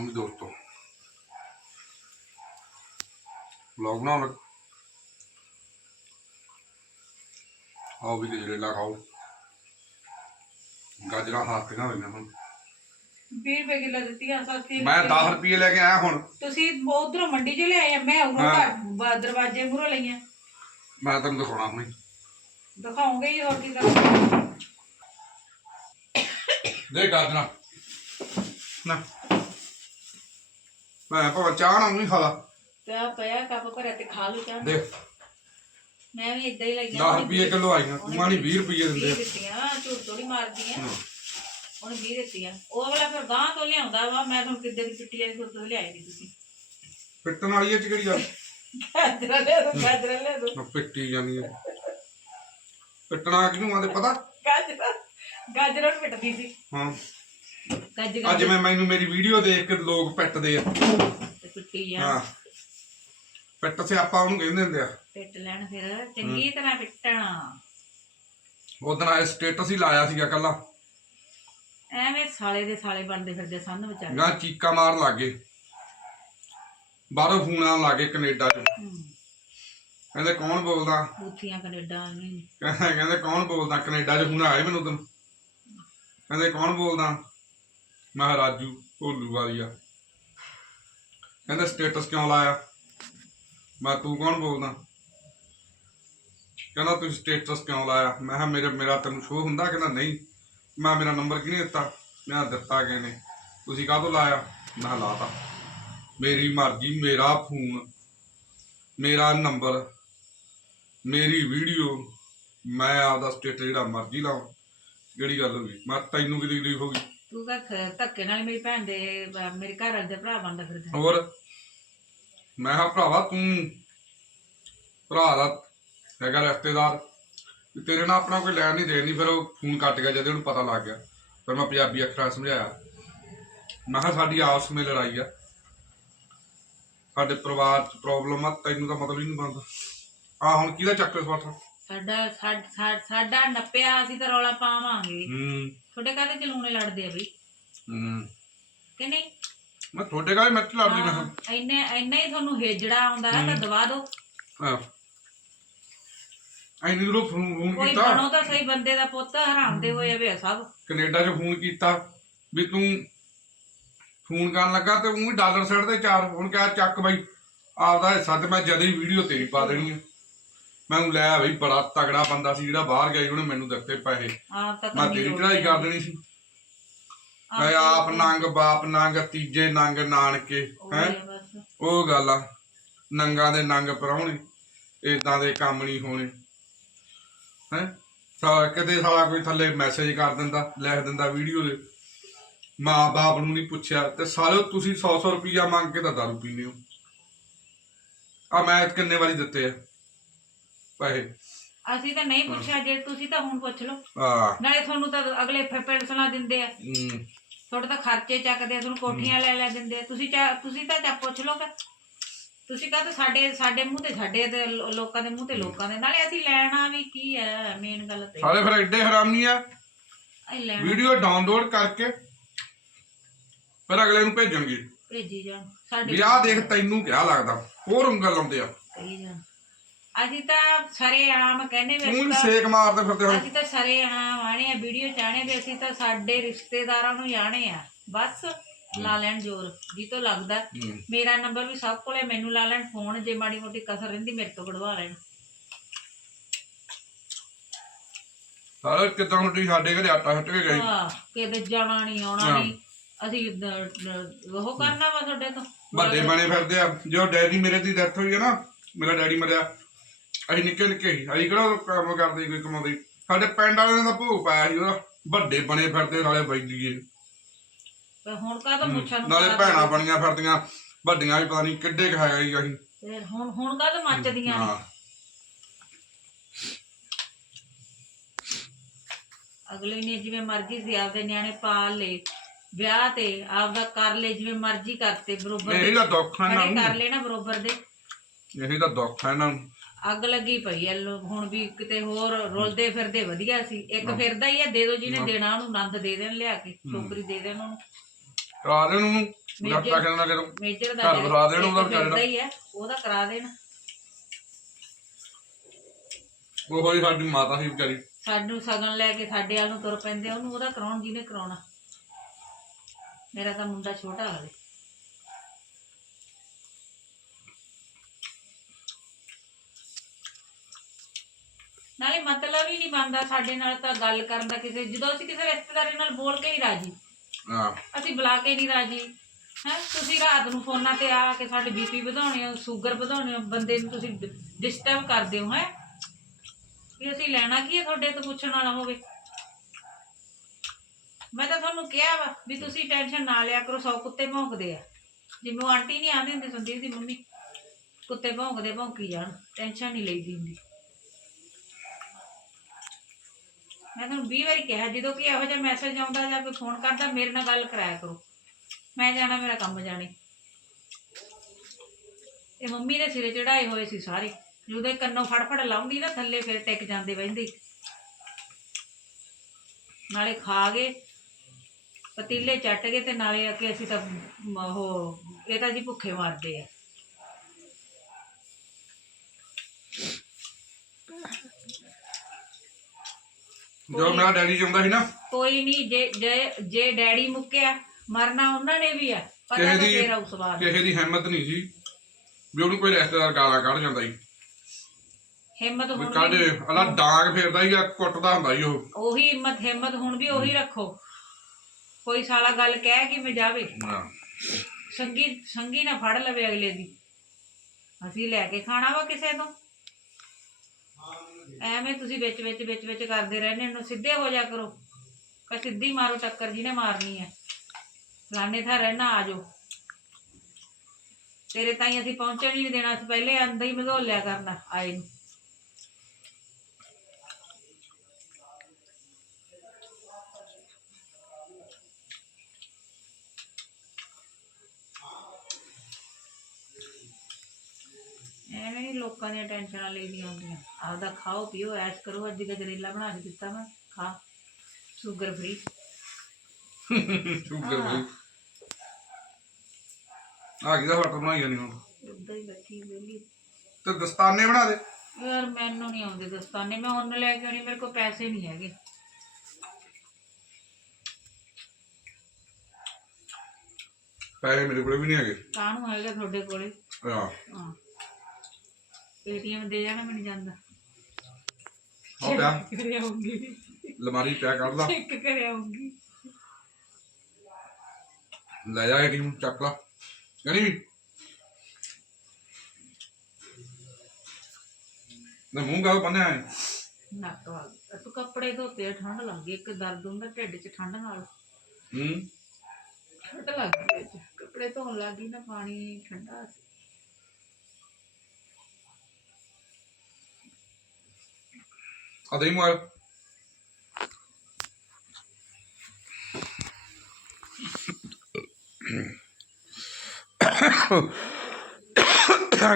ਦੋਸਤੋ ਵਲੌਗ ਨਾ ਲੱਗ ਆਓ ਵੀ ਗਜਰੇਲਾ ਖਾਓ। ਗਾਜਰਾਂ ਹਾਥੀਆਂ ਹੋਈਆਂ ਹੁਣ। 20 ਰੁਪਏ ਕਿਲੋ ਦਿੱਤੀਆਂ ਸਸਤੀ ਮੈਂ 10 ਰੁਪਏ ਲੈ ਕੇ ਆਇਆ ਹੁਣ। ਤੁਸੀਂ ਉਧਰੋਂ ਮੰਡੀ ਚ ਲਿਆਏ ਆ, ਮੈਂ ਉਰੋਂ। ਘਰ ਬ- ਦਰਵਾਜ਼ੇ ਮੂਹਰੋਂ ਲਈਆਂ ਮੈਂ ਤੈਨੂੰ ਦਿਖਾਉਣਾ ਹੁਣੇ। ਦਿਖਾਉਂਗੇ ਹੀ ਹੋਰ ਕੀ ਕਰਾਂ ਦੇ ਗਾਜਰਾਂ। ਨਾ। ਮੈਂ ਭਾਵੇਂ ਚਾਹ ਨਾ ਨਹੀਂ ਖਾਲਾ ਤੇ ਪਿਆ ਕੱਪ ਭਰਿਆ ਤੇ ਖਾ ਲਓ ਚਾਹ ਦੇ ਮੈਂ ਵੀ ਇਦਾਂ ਹੀ ਲਈਆਂ 10 ਰੁਪਏ ਕਿਲੋ ਆਈਆਂ ਤੂੰ ਮਾਣੀ 20 ਰੁਪਏ ਦਿੰਦੇ ਆ। ਦਿੱਤੀਆਂ ਝੂਠ ਥੋੜੀ ਮਾਰਦੀਆਂ। ਹਾਂ। ਉਹਨੇ 20 ਦਿੱਤੀਆਂ। ਉਹ ਵਾਲਾ ਫਿਰ ਗਾਂ ਤੋਂ ਲਿਆਉਂਦਾ ਵਾ ਮੈਂ ਤੁਹਾਨੂੰ ਕਿੱਦੇ ਦੀ ਪਿੱਟੀ ਆਈ ਤੋਂ ਲਿਆਈ ਨਹੀਂ ਤੁਸੀਂ। ਪਿੱਟਣ ਵਾਲੀ ਇਹ ਚ ਕਿਹੜੀ ਗੱਲ ਗਾਜਰਾਂ ਲੈ ਦੋ ਗਾਜਰਾਂ ਲੈ ਦੋ। ਮੈਂ ਪਿੱਟੀ ਜਾਨੀ ਆ। ਪਿੱਟਣਾ ਕਿਹਨੂੰ ਆਦੇ ਪਤਾ? ਗਾਜਰਾਂ ਗਾਜਰਾਂ ਨੂੰ ਪਿੱਟਦੀ ਸੀ। ਹਾਂ। ਗੱਜ ਅੱਜ ਗੱਜ। ਮੈਂ ਮੈਨੂੰ ਮੇਰੀ ਵੀਡੀਓ ਦੇਖ ਕੇ ਲੋਕ ਪਿੱਟਦੇ ਆ। ਤੇ ਪਿੱਟੀ ਆ। ਹਾਂ। ਪਿੱਟ ਸਿਆਪਾ ਉਹਨੂੰ ਕਹਿੰਦੇ ਹੁੰਦੇ ਆ। ਪਿੱਟ ਲੈਣ ਫਿਰ ਚੰਗੀ ਤਰ੍ਹਾਂ ਪਿੱਟਣਾ। ਉਦੋਂ ਆਏ ਸਟੇਟਸ ਹੀ ਲਾਇਆ ਸੀਗਾ ਕੱਲਾ ਐਵੇਂ ਸਾਲੇ ਦੇ ਸਾਲੇ ਬਣਦੇ ਫਿਰਦੇ ਸੰਨ ਵਿਚਾਰੇ। ਗਾਂ ਚੀਕਾ ਮਾਰ ਲੱਗੇ ਬਾਹਰੋਂ ਫੋਨ ਆਉਣ ਲੱਗੇ ਕੈਨੇਡਾ ਚ। ਹੂੰ। ਕਹਿੰਦੇ ਕੌਣ ਬੋਲਦਾ? ਬੂਥੀਆਂ ਕੈਨੇਡਾ ਵਾਲੀਆਂ। ਨੀ। ਕਹਿੰਦੇ ਕਹਿੰਦੇ ਕੌਣ ਬੋਲਦਾ? ਕੈਨੇਡਾ ਚ ਫੋਨ ਆਇਆ ਮੈਨੂੰ ਉਦੋਂ। ਕਹਿੰਦੇ ਕੌਣ ਬੋਲਦਾ? ਮੈਂ ਕਿਹਾ, ਰਾਜੂ ਭੋਲੂ ਵਾਲੀਆ ਕਹਿੰਦਾ ਸਟੇਟਸ ਕਿਉਂ ਲਾਇਆ? ਮੈਂ ਤੂੰ ਕੌਣ ਬੋਲਦਾ? ਕਹਿੰਦਾ ਤੁਸੀਂ ਸਟੇਟਸ ਕਿਉਂ ਲਾਇਆ? ਮੈਂ ਕਿਹਾ, ਮੇਰੇ ਮੇਰਾ ਤੈਨੂੰ ਸ਼ੋਅ ਹੁੰਦਾ ਕਹਿੰਦਾ ਨਹੀਂ। ਮੈਂ ਮੇਰਾ ਨੰਬਰ ਕਿਹਨੇ ਦਿੱਤਾ? ਮੈਂ ਕਿਹਾ, ਦਿੱਤਾ ਕਿਹਨੇ? ਤੁਸੀਂ ਕਾਹਤੋਂ ਲਾਇਆ? ਮੈਂ ਕਿਹਾ, ਲਾਤਾ। ਮੇਰੀ ਮਰਜ਼ੀ, ਮੇਰਾ ਫੋਨ ਮੇਰਾ ਨੰਬਰ ਮੇਰੀ ਵੀਡੀਓ ਮੈਂ ਆਪਦਾ ਸਟੇਟਸ ਜਿਹੜਾ ਮਰਜ਼ੀ ਲਾਵਾਂ। ਜਿਹੜੀ ਗੱਲ ਹੋ ਗਈ? ਮੈਂ ਤੈਨੂੰ ਕਿਹਦੀ ਤਕਲੀਫ ਹੋ ਗਈ? ਤੂੰ ਕਹ ਧੱਕੇ ਨਾਲ ਹੀ ਮੇਰੀ ਭੈਣ ਦੇ ਅਹ ਮੇਰੇ ਘਰ ਵਾਲੇ ਦੇ ਭਰਾ ਬਣਦਾ ਫਿਰਦਾ। ਹੋਰ? ਮੈਂ ਕਿਹਾ ਭਰਾਵਾ ਤੂੰ ਭਰਾ ਦਾ ਹੈਗਾ ਰਿਸ਼ਤੇਦਾਰ। ਵੀ ਤੇਰੇ ਨਾਲ ਆਪਣਾ ਕੋਈ ਲੈਣ ਨਹੀਂ ਦੇਣੀ ਫਿਰ ਉਹ ਫੋਨ ਕੱਟ ਗਿਆ ਜਦੋਂ ਉਹਨੂੰ ਪਤਾ ਲੱਗ ਗਿਆ। ਫਿਰ ਮੈਂ ਪੰਜਾਬੀ ਅੱਖਰਾਂ ਸਮਝਾਇਆ। ਮੈਂ ਕਿਹਾ ਸਾਡੀ ਆਪਸ ਵਿੱਚ ਲੜਾਈ ਆ। ਸਾਡੇ ਪਰਿਵਾਰ 'ਚ ਪ੍ਰੋਬਲਮ ਆ ਤੈਨੂੰ ਤਾਂ ਮਤਲਬ ਹੀ ਨਹੀਂ ਬਣਦਾ। ਆ ਹੁਣ ਕਿਹਦਾ ਚੱਕਰ ਸਵਾਠਾ? ਸਾਡਾ ਸਾਡ- ਸਾਡ- ਸਾਡਾ ਨੱਪਿਆ ਅਸੀਂ ਤਾਂ ਰੌਲਾ ਪਾਵਾਂਗੇ। ਹੂੰ। ਤੁਹਾਡੇ ਕਾਹਦੇ ਚਲੂਣੇ ਲੜਦੇ ਆ ਬਈ? ਹੂੰ। ਕਿ ਨਹੀਂ? ਮੈਂ ਤੁਹਾਡੇ ਘਰ ਮਿੱਟ ਲੜਦੀ ਮੈਂ? ਹਾਂ, ਇੰਨੇ ਇੰਨਾ ਹੀ ਤੁਹਾਨੂੰ ਹੇਜੜਾ ਆਉਂਦਾ ਹੈ ਤਾਂ ਦਵਾ ਦਿਓ ਹਾਂ ਐਨੀ ਦੂਰੋਂ ਫੋਨ ਫੋਨ ਕੋਈ ਕੀਤਾ? ਬਣੋ ਤਾਂ ਸਹੀ ਬੰਦੇ ਦਾ ਪੁੱਤ ਹਰਾਮਦੇ ਹੋਏ ਵੇ ਸਭ। ਕੈਨੇਡਾ 'ਚ ਫੋਨ ਕੀਤਾ ਵੀ ਤੂੰ ਫੋਨ ਕਰਨ ਲੱਗਾ ਤੇ ਉਹ ਡਾਲਰ ਸੈੱਟ ਤੇ ਚਾਰ ਹੁਣ ਕਿਹਾ ਚੱਕ ਬਾਈ ਆਪਦਾ ਹਿੱਸਾ ਤੇ ਮੈਂ ਜਦੇ ਹੀ ਵੀਡੀਓ ਤੇਰੀ ਪਾ ਦੇਣੀ ਆ। ਮੈਂ ਉਹਨੂੰ ਲੈ ਬਈ ਬੜਾ ਤਗੜਾ ਬੰਦਾ ਸੀ ਜਿਹੜਾ ਬਾਹਰ ਗਿਆ ਸੀ, ਉਹਨੇ ਮੈਨੂੰ ਦਿੱਤੇ ਪੈਸੇ। ਤਾਂ ਮੈਂ ਤੇਰੀ ਚੜਾਈ ਕਰ ਦੇਣੀ ਸੀ। ਮੈਂ ਆਪ ਨੰਗ ਬਾਪ ਨੰਗ ਤੀਜੇ ਨੰਗ ਨਾਨਕੇ ਹੈ? ਉਹੀ ਗੱਲ ਆ ਨੰਗਾ ਦੇ ਨੰਗ ਪਰਾਉਣੇ ਇਦਾਂ ਦੇ ਕੰਮ ਨਹੀਂ ਹੋਣੇ ਹੈ? ਸਾ ਕਿਤੇ ਸਾਲਾ ਕੋਈ ਥੱਲੇ ਮੈਸੇਜ ਕਰ ਦਿੰਦਾ ਲਿਖ ਦਿੰਦਾ ਵੀਡੀਓ ਦੇ। ਮਾਂ ਬਾਪ ਨੂੰ ਨਹੀਂ ਪੁੱਛਿਆ ਤੇ ਸਾਲੋ ਤੁਸੀਂ 100 100 ਰੁਪਈਆ ਮੰਗ ਕੇ ਤਾਂ ਦਾਰੂ ਪੀਂਦੇ ਹੋ। ਆ ਮੈਂ ਕਿੰਨੇ ਵਾਰੀ ਦਿੱਤੇ ਆ? ਪੈਸੇ ਅਸੀਂ ਤਾਂ ਨਹੀਂ ਪੁੱਛਿਆ ਜੇ ਤੁਸੀਂ ਤਾਂ ਹੁਣ ਪੁੱਛ ਲਓ। ਆ ਨਾਲੇ ਤੁਹਾਨੂੰ ਤਾਂ ਅਗਲੇ ਫ- ਪੈਨਸ਼ਨਾਂ ਦਿੰਦੇ ਆ। ਹਮ, ਤੁਹਾਡੇ ਤਾਂ ਖਰਚੇ ਚੱਕਦੇ ਆ ਤੁਹਾਨੂੰ ਕੋਠੀਆਂ ਲੈ ਲੈ ਦਿੰਦੇ ਆ। ਤੁਸੀਂ ਚਾ ਤੁਸੀਂ ਤਾਂ ਚਾ ਪੁੱਛ ਲਓਗੇ ਤੁਸੀਂ ਕਹਦੇ ਸਾਡੇ ਸਾਡੇ ਮੂੰਹ ਤੇ ਸਾਡੇ ਤੇ ਲੋ- ਲੋਕਾਂ ਦੇ ਮੂੰਹ ਤੇ ਲੋਕਾਂ ਦੇ। ਨਾਲੇ ਅਸੀਂ ਲੈਣਾ ਵੀ ਕੀ ਹੈ ਮੇਨ ਗੱਲ ਤੇ। ਸਾਰੇ ਫਿਰ ਐਡੇ ਹਰਾਮੀ ਆ। ਅਸੀਂ ਲੈਣਾ। ਵੀਡੀਓ ਡਾਊਨਲੋਡ ਕਰਕੇ ਫਿਰ ਅਗਲੇ ਨੂੰ ਭੇਜਣਗੇ। ਭੇਜੀ ਜਾਣ। ਸਾਡੇ ਵੀ ਆਹ ਦੇਖ ਤੈਨੂੰ ਕਿਆ ਲੱਗਦਾ? ਹੋਰ ਉਂਗਲ ਲਾਉਂਦੇ ਆ। ਕਹੀ ਜਾਣ ਅਸੀਂ ਤਾਂ ਸਾਰੇ ਆਮ ਕਹਿੰਦੇ ਵੀ ਅਸੀਂ ਵੀ ਤਾਂ ਸੇਕ ਮਾਰਦੇ ਫਿਰਦੇ ਹੁਣ ਅਸੀਂ ਤਾਂ ਸਾਰੇ ਆਮ ਆਣੇ ਆ ਵੀਡੀਓ ਚਾਹਣੇ ਤੇ ਅਸੀਂ ਤਾਂ ਸਾਡੇ ਰਿਸ਼ਤੇਦਾਰਾਂ ਨੂੰ ਜਾਣੇ ਆ। ਬਸ ਲਾ ਲੈਣ ਜ਼ੋਰ ਜੀ ਤੋਂ ਲੱਗਦਾ। ਮੇਰਾ ਨੰਬਰ ਵੀ ਸਭ ਕੋਲੇ ਮੈਨੂੰ ਲਾ ਲੈਣ ਫੋਨ ਜੇ ਮਾੜੀ ਮੋਟੀ ਕਸਰ ਰਹਿੰਦੀ ਮੇਰੇ ਤੋਂ ਕਢਵਾ ਲੈਣ। ਸਾਰੇ ਕਿਦਾਂ ਹੁਣ ਤੁਸੀਂ ਸਾਡੇ ਘਰੇ ਆਟਾ ਹੱਟ ਕੇ ਗਏ? ਹਾਂ ਕਿਤੇ ਜਾਣਾ ਨਹੀਂ ਆਉਣਾ ਹਾਂ। ਨਹੀਂ ਅਸੀਂ ਦ- ਦ- ਉਹ ਕਰਨਾ ਵਾ ਤੁਹਾਡੇ ਤੋਂ। ਵੱਡੇ ਬਣੇ ਫਿਰਦੇ ਆ। ਜੋ ਡੈਡੀ ਮੇਰੇ ਦੀ ਡੈਥ ਹੋਈ ਹੈ ਨਾ ਮੇਰਾ ਡੈਡੀ ਮਰਿਆ। ਅਸੀਂ ਨਿੱਕੇ ਨਿੱਕੇ ਸੀ। ਅਸੀਂ ਕਿਹੜਾ ਕੰਮ ਕਰਦੇ ਸੀ, ਕੋਈ ਕਮਾਉਂਦੇ ਸੀ। ਸਾਡੇ ਪਿੰਡ ਵਾਲਿਆਂ ਦਾ ਭੋਗ ਪਾਇਆ ਸੀ ਉਹਦਾ। ਵੱਡੇ ਬਣੇ ਫਿਰਦੇ ਨਾਲੇ ਬੈਲੀਏ। ਤੇ ਹੁਣ ਕਾ ਤਾਂ ਮੁੱਛਾਂ ਨੂੰ ਨਾਲੇ ਪਾ ਭੈਣਾਂ ਬਣੀਆਂ ਫਿਰਦੀਆਂ। ਵੱਡੀਆਂ ਵੀ ਪਤਾ ਨਹੀਂ ਕਿੱਡੇ ਕੁ ਹੈਗਾ ਸੀ ਅਸੀਂ। ਫਿਰ ਹੁਣ ਹੁਣ ਕਾ ਤਾਂ ਮੱਚਦੀਆਂ ਨੇ? ਹਾਂ। ਅਗਲੇ ਨੇ ਜਿਵੇਂ ਮਰਜ਼ੀ ਸੀ ਆਪਦੇ ਨਿਆਣੇ ਪਾਲ ਲਏ। ਵਿਆਹ ਤੇ ਆਪਦਾ ਕਰ ਲਏ ਜਿਵੇਂ ਮਰਜ਼ੀ ਕਰਤੇ ਬਰੋਬਰ ਇਹੀ ਤਾਂ ਦੁੱਖ ਹੈ ਖੜੇ ਕਰ ਨਾ ਬਰੋਬਰ ਦੇ। ਨੂੰ ਇਹੀ ਤਾਂ ਦੁੱਖ ਹੈ ਨੂੰ। ਅੱਗ ਲੱਗੀ ਪਈ ਐ ਲੋ- ਹੁਣ ਵੀ ਕਿਤੇ ਹੋਰ ਰੁਲਦੇ ਫਿਰਦੇ ਵਧੀਆ ਸੀ। ਇੱਕ ਫਿਰਦਾ ਹੀ ਆ ਦੇ ਦੋ ਜਿਹਨੇ ਦੇਣਾ ਉਹਨੂੰ ਨੰਦ ਦੇ ਦੇਣ ਲਿਆ ਕੇ ਛੋਕਰੀ ਦੇ ਦੇਣ ਉਹਨੂੰ। ਕਰਾ ਦੇਣ ਉਹਨੂੰ ਮੇਜਰ- ਲੱਟਾ ਕਹਿੰਦਾ ਜਦੋਂ ਮੇਜਰ ਦਾ ਘਰ ਵਸਾ ਦੇਣ ਉਹਦਾ ਇੱਕ ਵਿਚਾਰੇ ਦਾ। ਫਿਰਦਾ ਹੀ ਹੈ ਉਹਦਾ ਕਰਾ ਦੇਣ। ਉਹ ਹੋਈ ਸਾਡੀ ਮਾਤਾ ਸੀ ਵਿਚਾਰੀ। ਸਾਨੂੰ ਸਗਨ ਲੈ ਕੇ ਸਾਡੇ ਵੱਲ ਨੂੰ ਤੁਰ ਪੈਂਦੇ ਆ, ਉਹਨੂੰ ਉਹਦਾ ਕਰਾਉਣ ਜਿਹਨੇ ਕਰਾਉਣਾ। ਮੇਰਾ ਤਾਂ ਮੁੰਡਾ ਛੋਟਾ ਹਲੇ ਨਾਲੇ ਮਤਲਬ ਹੀ ਨਹੀਂ ਬਣਦਾ ਸਾਡੇ ਨਾਲ ਤਾਂ ਗੱਲ ਕਰਨ ਦਾ ਕਿਸੇ ਜਦੋਂ ਅਸੀਂ ਕਿਸੇ ਰਿਸ਼ਤੇਦਾਰੀ ਨਾਲ ਬੋਲ ਕੇ ਹੀ ਰਾਜੀ। ਹਾਂ। ਅਸੀਂ ਬੁਲਾ ਕੇ ਨਹੀਂ ਰਾਜੀ। ਹੈ? ਤੁਸੀਂ ਰਾਤ ਨੂੰ ਫੋਨਾਂ ਤੇ ਆ ਕੇ ਸਾਡੇ ਬੀਪੀ ਵਧਾਉਣੇ ਹੋ ਸ਼ੂਗਰ ਵਧਾਉਣੇ ਹੋ ਬੰਦੇ ਨੂੰ ਤੁਸੀਂ ਡਿਸਟਰਬ ਕਰਦੇ ਹੋ ਹੈ? ਵੀ ਅਸੀਂ ਲੈਣਾ ਕੀ ਹੈ ਤੁਹਾਡੇ ਤੋਂ ਪੁੱਛਣ ਵਾਲਾ ਹੋਵੇ? ਮੈਂ ਤਾਂ ਤੁਹਾਨੂੰ ਕਿਹਾ ਵਾ ਵੀ ਤੁਸੀਂ ਟੈਨਸ਼ਨ ਨਾ ਲਿਆ ਕਰੋ ਸੌ ਕੁੱਤੇ ਭੌਂਕਦੇ ਆ। ਜਿਵੇਂ ਆਂਟੀ ਨਹੀਂ ਆਂਦੀ ਹੁੰਦੀ ਸੰਦੀਪ ਦੀ ਮੰਮੀ ਕੁੱਤੇ ਭੌਂਕਦੇ ਭੌਂਕੀ ਜਾਣ ਟੈਨਸ਼ਨ ਨਹੀਂ ਲਈਦੀ ਹੁੰਦੀ। ਮੈਂ ਤੁਹਾਨੂੰ 20 ਵਾਰੀ ਕਿਹਾ, ਜਦੋਂ ਕਿ ਇਹੋ ਜਿਹਾ ਮੈਸੇਜ ਆਉਂਦਾ ਜਾਂ ਕੋਈ ਫੋਨ ਕਰਦਾ, ਮੇਰੇ ਨਾਲ ਗੱਲ ਕਰਾਇਆ ਕਰੋ। ਮੈਂ ਜਾਣਾ, ਮੇਰਾ ਕੰਮ ਜਾਣੇ। ਇਹ ਮੰਮੀ ਦੇ ਸਿਰੇ ਚੜਾਏ ਹੋਏ ਸੀ ਸਾਰੇ। ਜਦੋਂ ਕੰਨੋਂ ਫੜ ਲਾਉਂਦੀ ਨਾ, ਥੱਲੇ ਫਿਰ ਟਿਕ ਜਾਂਦੇ ਬਹਿੰਦੇ। ਨਾਲੇ ਖਾ ਗਏ, ਪਤੀਲੇ ਚੱਟ ਗਏ ਤੇ ਨਾਲੇ ਆ ਅਸੀਂ ਤਾਂ ਉਹ, ਇਹ ਤਾਂ ਜੀ ਭੁੱਖੇ ਮਰਦੇ ਆ। ਜਦੋਂ ਮੇਰਾ ਡੈਡੀ ਜਾਂਦਾ ਸੀ ਨਾ। ਕੋਈ ਨਹੀਂ ਜੇ ਜੇ ਜੇ ਡੈਡੀ ਮੁੱਕਿਆ ਮਰਨਾ ਉਹਨਾਂ ਨੇ ਵੀ ਆ ਪਤਾ ਕਿਸੇ ਦੀ ਤੇਰਾ ਉਸ ਬਾਅਦ ਕਿਸੇ ਦੀ ਹਿੰਮਤ ਨਹੀਂ ਸੀ ਵੀ ਉਹਨੂੰ ਕੋਈ ਰਿਸ਼ਤੇਦਾਰ ਗਾਲਾਂ ਕੱਢ ਜਾਂਦਾ ਸੀ ਹਿੰਮਤ ਵੀ ਹੁਣ ਕੱਢ ਵੀ ਅਲਾ ਡਾਂਗ ਫੇਰਦਾ ਸੀਗਾ ਕੁੱਟਦਾ ਹੁੰਦਾ ਸੀ ਉਹ। ਉਹੀ ਹਿੰਮਤ ਹਿੰਮਤ ਹੁਣ ਵੀ ਉਹੀ ਰੱਖੋ। ਕੋਈ ਸਾਲਾ ਗੱਲ ਕਹਿ ਕਿਵੇਂ ਜਾਵੇ? ਹਾਂ ਸੰਗੀ ਸੰਗੀ ਨਾ ਫੜ ਲਵੇ ਅਗਲੇ ਦੀ। ਅਸੀਂ ਲੈ ਕੇ ਖਾਣਾ ਵਾ ਕਿਸੇ ਤੋਂ? ਐਵੇਂ ਤੁਸੀਂ ਵਿੱਚ ਵਿੱਚ ਵਿੱਚ ਵਿੱਚ ਕਰਦੇ ਰਹਿੰਦੇ ਨੂੰ ਸਿੱਧੇ ਹੋ ਜਾ ਕਰੋ। ਕਾ ਸਿੱਧੀ ਮਾਰੋ ਟੱਕਰ ਜਿਹਨੇ ਮਾਰਨੀ ਹੈ। ਫਲਾਣੇ ਥਾਂ ਰਹਿਣਾ ਆਜੋ ਜਾਓ। ਤੇਰੇ ਤਾਈਂ ਅਸੀਂ ਪਹੁੰਚਣ ਹੀ ਨਹੀਂ ਦੇਣਾ ਸੀ ਪਹਿਲੇ ਅੰਦਰ ਹੀ ਮਧੋਲਿਆ ਕਰਨਾ, ਆਏ ਨੂੰ। ਐਵੇਂ ਨਹੀਂ ਲੋਕਾਂ ਦੀਆਂ ਟੈਨਸ਼ਨਾਂ ਲਈਦੀਆਂ ਹੁੰਦੀਆਂ। ਆਪਦਾ ਖਾਓ ਪੀਓ ਐਸ਼ ਕਰੋ ਅੱਜ ਗਜਰੇਲਾ ਬਣਾ ਕੇ ਦਿੱਤਾ ਮੈਂ ਖਾ। ਸ਼ੂਗਰ ਫ੍ਰੀ ਸ਼ੂਗਰ ਵੀ ਆ ਕਿਹਦਾ ਫਟ ਬਣਾਈ ਜਾਨੀ ਹੁਣ? ਉਦਾਂ ਹੀ ਬੈਠੀ ਵਿਹਲੀ। ਤੇ ਦਸਤਾਨੇ ਬਣਾ ਦੇ? ਯਾਰ ਮੈਨੂੰ ਨਹੀਂ ਆਉਂਦੇ ਦਸਤਾਨੇ ਮੈਂ ਉਹਨ ਲੈ ਕੇ ਆਉਣੀ ਮੇਰੇ ਕੋਲ ਪੈਸੇ ਨਹੀਂ ਹੈਗੇ। ਪੈਸੇ ਮੇਰੇ ਕੋਲ ਵੀ ਨਹੀਂ ਹੈਗੇ। ਕਾਹਨੂੰ ਹੈਗਾ ਤੁਹਾਡੇ ਕੋਲੇ? ਆ ਹਾਂ। ਏਟੀਐਮ ਦੇ ਜਾਣਾ ਮੈਨੂੰ ਜਾਂਦਾ। ਆ ਪਿਆ ਕਰੇ ਆਉਂਗੀ ਲਮਾਰੀ ਪਿਆ ਕੱਢਦਾ ਚੈੱਕ ਕਰੇ ਆਉਂਗੀ ਲੈ ਜਾ ਏਟੀਐਮ ਚੱਕ ਲਾ। ਗਣੀ ਨਾ ਮੂੰਹ ਗਾ ਬੰਨਿਆ ਹੈ ਨੱਕ ਵਾਲ। ਤੂੰ ਕੱਪੜੇ ਧੋਤੇ ਆ, ਠੰਡ ਲੱਗੀ ਇੱਕ ਦਰਦ ਹੁੰਦਾ ਢਿੱਡ 'ਚ ਠੰਡ ਨਾਲ। ਹੂੰ। ਠੰਡ ਲੱਗ ਗਈ ਅੱਜ। ਕੱਪੜੇ ਧੋਣ ਲੱਗੀ ਨਾ ਪਾਣੀ ਠੰਡਾ ਸੀ। ਆ ਦੇ ਮੋਬਾਈਲ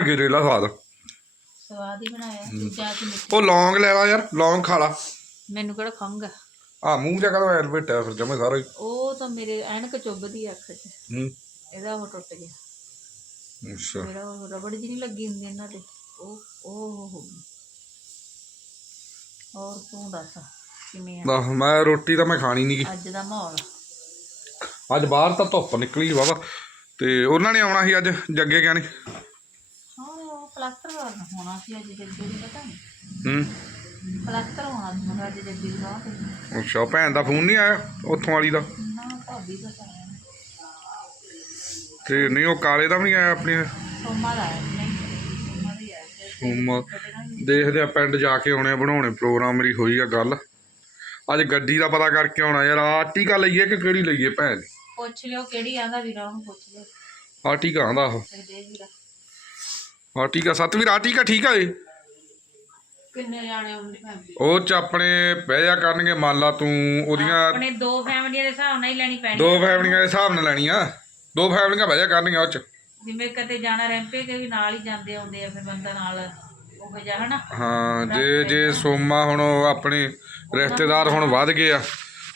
ਗਰੇਲਾ ਸਵਾਦ ਸਵਾਦ ਹੀ ਬਣਾਇਆ ਦੂਜਾ ਕਿ ਉਹ ਲੌਂਗ ਲੈ ਲਾ ਯਾਰ ਲੌਂਗ ਖਾ ਲਾ। ਮੈਨੂੰ ਕਿਹੜਾ ਖੰਗਾ ਆ? ਮੂੰਹ ਜਾ ਕਦੋਂ ਐਨ ਬੇਟਾ ਫਿਰ ਜਮੇ ਸਾਰਾ। ਹੀ ਉਹ ਤਾਂ ਮੇਰੇ ਐਨਕ ਚੁੱਭਦੀ ਅੱਖ 'ਚ। ਹੂੰ। ਇਹਦਾ ਉਹ ਟੁੱਟ ਗਿਆ। ਅੱਛਾ। ਮੇਰਾ ਰਬੜ ਜੀ ਨਹੀਂ ਲੱਗੀ ਹੁੰਦੀ ਇਹਨਾਂ ਤੇ। ਉਹ ਉਹ ਹੋ ਗਈ। ਹੋਰ ਤੂੰ ਦੱਸ ਕਿਵੇਂ ਆ? ਨਾ ਮੈਂ ਰੋਟੀ ਤਾਂ ਮੈਂ ਖਾਣੀ ਨਹੀਂ ਅੱਜ ਦਾ ਮਾਹੌਲ? ਅੱਜ ਬਾਹਰ ਤਾਂ ਧੁੱਪ ਨਿਕਲੀ ਵਾਵਾ ਤੇ ਉਹਨਾਂ ਨੇ ਆਉਣਾ ਸੀ ਅੱਜ ਜੱਗੇ ਗਿਆਨੀ ਹਾਂ ਉਹ ਪਲਾਸਟਰ ਕਰਨਾ ਹੋਣਾ ਸੀ ਅੱਜ ਜੱਗੇ ਦੀ ਪਤਾ ਨਹੀਂ ਹੂੰ। ਪਲਾਸਟਰ ਹੋਣਾ ਸੀ ਮਗਰ ਅੱਜ ਜੱਗੇ ਦੀ ਤੇ। ਅੱਛਾ ਭੈਣ ਦਾ ਫੋਨ ਨਹੀਂ ਆਇਆ ਉੱਥੋਂ ਵਾਲੀ ਦਾ? ਨਾ ਭਾਬੀ ਦਾ ਤਾਂ ਆਇਆ ਨੀ। ਤੇ ਨਹੀਂ ਉਹ ਕਾਲੇ ਦਾ ਵੀ ਨਹੀਂ ਆਇਆ ਆਪਣੇ। ਸੋਮਾ ਦਾ ਆਇਆ ਸੀ, ਨਹੀਂ। ਦਾ ਨਾ ਦੇਖਦੇ ਆ ਪਿੰਡ ਜਾ ਕੇ ਆਉਣੇ ਬਣਾਉਣੇ ਪ੍ਰੋਗਰਾਮ ਮੇਰੀ ਹੋਈ ਆ ਗੱਲ। ਅੱਜ ਗੱਡੀ ਦਾ ਪਤਾ ਕਰਕੇ ਆਉਣਾ ਯਾਰ ਆਰਟੀਕਾ ਲਈਏ ਕਿ ਕਿਹੜੀ ਲਈਏ ਭੈਣ? ਪੁੱਛ ਲਿਓ ਕਿਹੜੀ ਆਂਦਾ ਵੀਰਾ ਉਹਨੂੰ ਪੁੱਛ ਲਿਓ। ਆਰਟੀਕਾ ਆਂਦਾ ਉਹ। ਆਰਟੀਕਾ ਸਤਵੀਰ ਆਰਟੀਕਾ ਠੀਕ ਆ ਏ ਕਿੰਨੇ ਜਾਣੇ ਆਉਂਦੇ ਫੈਮਿਲੀ ਉਹ ਚ ਆਪਣੇ ਬਹਿ ਜਾ ਕਰਨਗੇ ਮੰਨ ਲਾ ਤੂੰ ਉਹਦੀਆਂ ਆਪਣੇ ਦੋ ਫੈਮਲੀਆਂ ਦੇ ਹਿਸਾਬ ਨਾਲ ਹੀ ਲੈਣੀ ਪੈਣੀ ਦੋ ਫੈਮਲੀਆਂ ਦੇ ਹਿਸਾਬ ਨਾਲ ਲੈਣੀ ਆ ਦੋ ਫੈਮਲੀਆਂ ਬਹਿ ਜਾ ਕਰਨਗੀਆਂ ਉਹ ਚ। ਜਿਵੇਂ ਕਦੇ ਜਾਣਾ ਰੈਂਪੇ ਕੇ ਵੀ ਨਾਲ ਹੀ ਜਾਂਦੇ ਆਉਂਦੇ ਆ ਫਿਰ ਬੰਦਾ ਨਾਲ ਉਹ ਜਾ ਹਨਾ? ਹਾਂ ਜੇ ਜੇ ਸੋਮਾ ਹੁਣ ਉਹ ਆਪਣੇ ਰਿਸ਼ਤੇਦਾਰ ਹੁਣ ਵੱਧ ਗਏ ਆ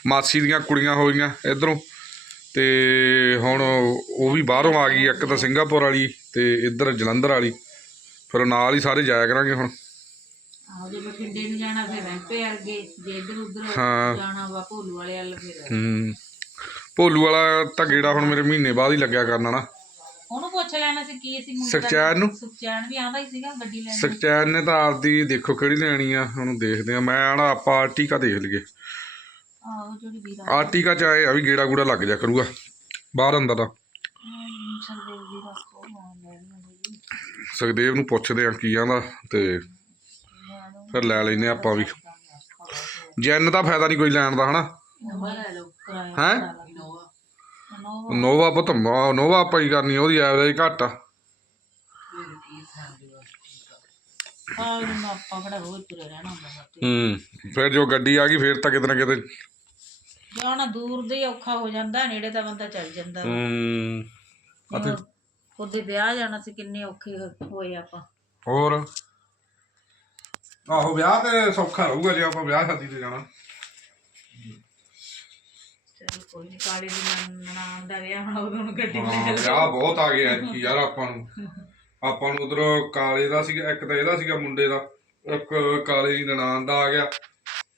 ਮਾਸੀ ਦੀਆਂ ਕੁੜੀਆਂ ਹੋਈਆਂ ਇਧਰੋਂ ਤੇ ਹੁਣ ਉਹ ਵੀ ਬਾਹਰੋਂ ਆ ਗਈ ਇੱਕ ਤਾਂ ਸਿੰਗਾਪੁਰ ਵਾਲੀ ਤੇ ਇੱਧਰ ਜਲੰਧਰ ਵਾਲੀ ਫਿਰ ਨਾਲ ਹੀ ਸਾਰੇ ਜਾਇਆ ਕਰਾਂਗੇ ਹੁਣ। ਆਹੋ ਜੇ ਬਠਿੰਡੇ ਨੂੰ ਜਾਣਾ ਫਿਰ ਰੈਂਪੇ ਅੱਗੇ ਜੇ ਇੱਧਰ ਉੱਧਰ ਹਾਂ। ਜਾਣਾ ਵਾ ਭੋਲੂ ਵਾਲੇ ਵੱਲ ਫਿਰ। ਹੂੰ। ਭੋਲੂ ਵਾਲਾ ਤਾਂ ਗੇੜਾ ਹੁਣ ਮੇਰੇ ਮਹੀਨੇ ਬਾਅਦ ਹੀ ਲੱਗਿਆ ਕਰਨਾ ਨਾ ਲੈਣਾ ਸੀ ਕੀ ਸੀ ਮੁੰਡੇ ਦਾ ਸੁਖਚੈਨ ਨੂੰ? ਸੁਖਚੈਨ ਵੀ ਆਂਦਾ ਹੀ ਸੀਗਾ ਗੱਡੀ ਲੈਣ। ਸਖਚੈਨ ਨੇ ਤਾਂ ਆਪਦੀ ਦੇਖੋ ਕਿਹੜੀ ਲੈਣੀ ਆ ਹੁਣ ਦੇਖਦੇ ਆ। ਮੈਂ ਆਣਾ ਆਪਾਂ ਆਰਟੀਕਾ ਦੇਖ ਲਈਏ। ਆਹੋ ਜਿਹੜੀ ਵੀਰਾ ਆਰਟੀਕਾ ਚ ਆਏ ਆ ਵੀ ਗੇੜਾ ਗੂੜਾ ਲੱਗ ਜਾ ਕਰੂਗਾ ਬਾਹਰ ਅੰਦਰ ਦਾ। ਸਰਦੇਵ ਵੀਰਾ ਕੋਲ ਲੈ ਲੈਣਾ ਸੁਖਦੇਵ ਨੂੰ ਪੁੱਛਦੇ ਆ ਕੀ ਆਂਦਾ ਤੇ ਫਿਰ ਲੈ ਲੈਨੇ ਆਪਾਂ ਵੀ। ਜੈਨ ਦਾ ਫਾਇਦਾ ਨਹੀਂ ਕੋਈ ਲੈਣ ਦਾ ਹਨਾ? ਨੰਬਰ ਲੈ ਲਓ ਕਿਰਾਇਆ ਹੈਂ? ਨੋਵਾ ਪੁੱਤ ਮ- ਨੋਵਾ ਆਪਾਂ ਹੀ ਕਰਨੀ ਉਹਦੀ ਐਵਰੇਜ ਘੱਟ ਆ। ਸਾਲ ਨੂੰ ਆਪਾਂ ਕਿਹੜਾ ਰੋਜ਼ ਤੁਰੇ ਰਹਿਣਾ ਹੁੰਦਾ ਸਾਥੇ ਹੂੰ ਫਿਰ ਜੋ ਗੱਡੀ ਆ ਗਈ ਫਿਰ ਤਾਂ ਕਿਤੇ ਨਾ ਕਿਤੇ ਜਾਣਾ ਦੂਰ ਦੇ ਔਖਾ ਹੋ ਜਾਂਦਾ ਨੇੜੇ ਤਾਂ ਬੰਦਾ ਚੱਲ ਜਾਂਦਾ। ਹੂੰ ਅਤੇ ਉਹਦੇ ਵਿਆਹ ਜਾਣਾ ਸੀ ਕਿੰਨੇ ਔਖੇ ਹੋ- ਹੋਏ ਆਪਾਂ। ਹੋਰ? ਆਹੋ ਵਿਆਹ ਤੇ ਸੌਖਾ ਰਹੂਗਾ ਜੇ ਆਪਾਂ ਵਿਆਹ ਸ਼ਾਦੀ ਤੇ ਜਾਣਾ। ਚਲ ਕੋਈ ਨਹੀਂ ਕਾਲੇ ਦੀ ਨਨਾਣ ਦਾ ਵਿਆਹ ਹੋਣਾ ਉਦੋਂ ਨੂੰ ਗੱਡੀ ਹਾਂ ਲੈ ਵਿਆਹ ਬਹੁਤ ਆ ਗਏ ਐਤਕੀ ਯਾਰ ਆਪਾਂ ਨੂੰ। ਆਪਾਂ ਨੂੰ ਉਧਰੋਂ ਕਾਲੇ ਦਾ ਸੀਗਾ ਇੱਕ ਤਾਂ ਇਹਦਾ ਸੀਗਾ ਮੁੰਡੇ ਦਾ ਇੱਕ ਕਾਲੇ ਦੀ ਨਨਾਣ ਦਾ ਆ ਗਿਆ।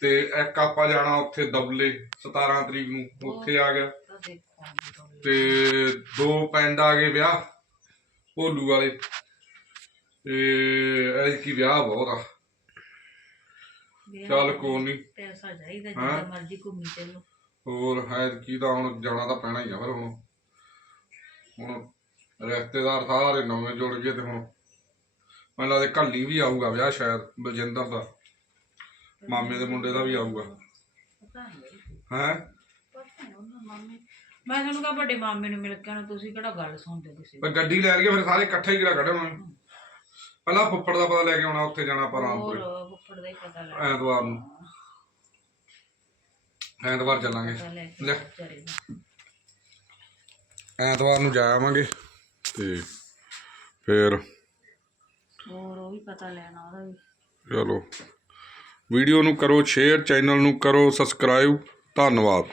ਤੇ ਇੱਕ ਆਪਾਂ ਜਾਣਾ ਉੱਥੇ ਦਬਲੇ 17 ਤਰੀਕ ਨੂੰ ਉੱਥੇ ਆ ਗਿਆ। ਤਾਂ ਦੇਖਾਂਗੇ ਤੇ ਦੋ ਪਿੰਡ ਆ ਗਏ ਵਿਆਹ ਭੋਲੂ ਵਾਲੇ। ਤੇ ਐਤਕੀ ਵਿਆਹ ਬਹੁਤ ਆ। ਚੱਲ ਕੋਈ ਨਹੀਂ ਪੈਸਾ ਚਾਹੀਦਾ ਜਿੱਦਾਂ ਮਰਜ਼ੀ ਘੁੰਮੀ ਚੱਲੋ। ਹੋਰ ਐਤਕੀ ਤਾਂ ਹੁਣ ਜਾਣਾ ਤਾਂ ਪੈਣਾ ਹੀ ਆ ਫਿਰ ਹੁਣ। ਹੁਣ ਰਿਸ਼ਤੇਦਾਰ ਸਾਰੇ ਨਵੇਂ ਜੁੜ ਗਏ ਤੇ ਹੁਣ ਮੈਨੂੰ ਲੱਗਦਾ ਕੱਲੀ ਵੀ ਆਊਗਾ ਵਿਆਹ ਸ਼ਾਇਦ ਬਲਜਿੰਦਰ ਦਾ। ਮਾਮੇ ਦੇ ਮੁੰਡੇ ਦਾ ਵੀ ਆਊਗਾ। ਹੈ? ਮੈਂ ਤੁਹਾਨੂੰ ਕਹਾਂ ਵੱਡੇ ਮਾਮੇ ਨੂੰ ਮਿਲ ਕੇ ਆਉਣਾ ਤੁਸੀਂ ਕਿਹੜਾ ਗੱਲ ਸੁਣਦੇ ਕਿਸੇ? ਪਰ ਗੱਡੀ ਲੈ ਲਈਏ ਫਿਰ ਸਾਰੇ ਇਕੱਠੇ ਹੀ ਕਿਹੜਾ ਕੱਢਾਂਗੇ ਪਹਿਲਾਂ ਫੁੱਫੜ ਦਾ ਪਤਾ ਲੈ ਕੇ ਆਉਣਾ ਉੱਥੇ ਜਾਣਾ ਆਪਾਂ ਹੋਰ ਰਾਮਪੁਰ ਫੁੱਫੜ ਦਾ ਹੀ ਪਤਾ ਲੱਗ ਐਤਵਾਰ ਨੂੰ। ਐਤਵਾਰ ਚੱਲਾਂਗੇ। ਲੈ ਐਤਵਾਰ ਨੂੰ ਜਾ ਆਵਾਂਗੇ ਤੇ ਫਿਰ ਹੋਰ ਉਹ ਵੀ ਪਤਾ ਲੈਣਾ ਉਹਦਾ ਵੀ। ਚਲੋ। ਵੀਡੀਓ ਨੂੰ ਕਰੋ ਸ਼ੇਅਰ ਚੈਨਲ ਨੂੰ ਕਰੋ ਸਬਸਕ੍ਰਾਈਬ ਧੰਨਵਾਦ।